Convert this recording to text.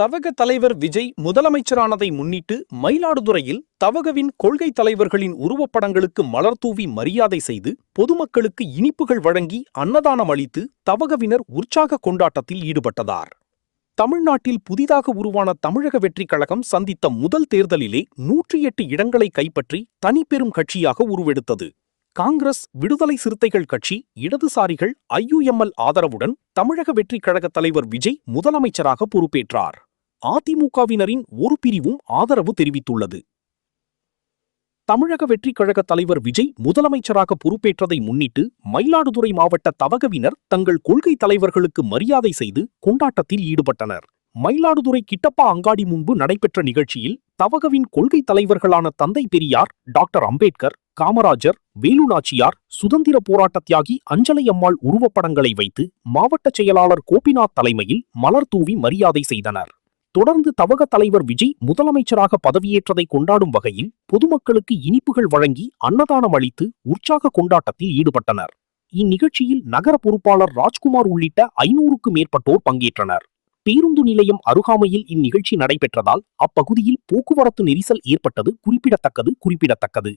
தவக தலைவர் விஜய் முதலமைச்சரானதை முன்னிட்டு மயிலாடுதுறையில் தவகவின் கொள்கை தலைவர்களின் உருவப்படங்களுக்கு மலர்தூவி மரியாதை செய்து பொதுமக்களுக்கு இனிப்புகள் வழங்கி அன்னதானம் அளித்து தவகவினர் உற்சாக கொண்டாட்டத்தில் ஈடுபட்டதார். தமிழ்நாட்டில் புதிதாக உருவான தமிழக வெற்றிக் கழகம் சந்தித்த முதல் தேர்தலிலே 108 இடங்களை கைப்பற்றி தனிப்பெரும் கட்சியாக உருவெடுத்தது. காங்கிரஸ், விடுதலை சிறுத்தைகள் கட்சி, இடதுசாரிகள், IUML ஆதரவுடன் தமிழக வெற்றிக் கழக தலைவர் விஜய் முதலமைச்சராக பொறுப்பேற்றார். அதிமுகவினரின் ஒரு பிரிவும் ஆதரவு தெரிவித்துள்ளது. தமிழக வெற்றிக் கழக தலைவர் விஜய் முதலமைச்சராக பொறுப்பேற்றதை முன்னிட்டு மயிலாடுதுறை மாவட்ட தவகவினர் தங்கள் கொள்கை தலைவர்களுக்கு மரியாதை செய்து கொண்டாட்டத்தில் ஈடுபட்டனர். மயிலாடுதுறை கிட்டப்பா அங்காடி முன்பு நடைபெற்ற நிகழ்ச்சியில் தவகவின் கொள்கை தலைவர்களான தந்தை பெரியார், டாக்டர் அம்பேத்கர், காமராஜர், வேலுநாச்சியார், சுதந்திர போராட்ட தியாகி அஞ்சலை அம்மாள் உருவப்படங்களை வைத்து மாவட்ட செயலாளர் கோபிநாத் தலைமையில் மலர்தூவி மரியாதை செய்தனர். தொடர்ந்து தவக தலைவர் விஜய் முதலமைச்சராக பதவியேற்றதை கொண்டாடும் வகையில் பொதுமக்களுக்கு இனிப்புகள் வழங்கி அன்னதானம் அளித்து உற்சாக கொண்டாட்டத்தில் ஈடுபட்டனர். இந்நிகழ்ச்சியில் நகர பொறுப்பாளர் ராஜ்குமார் உள்ளிட்ட 500க்கும் மேற்பட்டோர் பங்கேற்றனர். பேருந்து நிலையம் அருகாமையில் இந்நிகழ்ச்சி நடைபெற்றதால் அப்பகுதியில் போக்குவரத்து நெரிசல் ஏற்பட்டது குறிப்பிடத்தக்கது.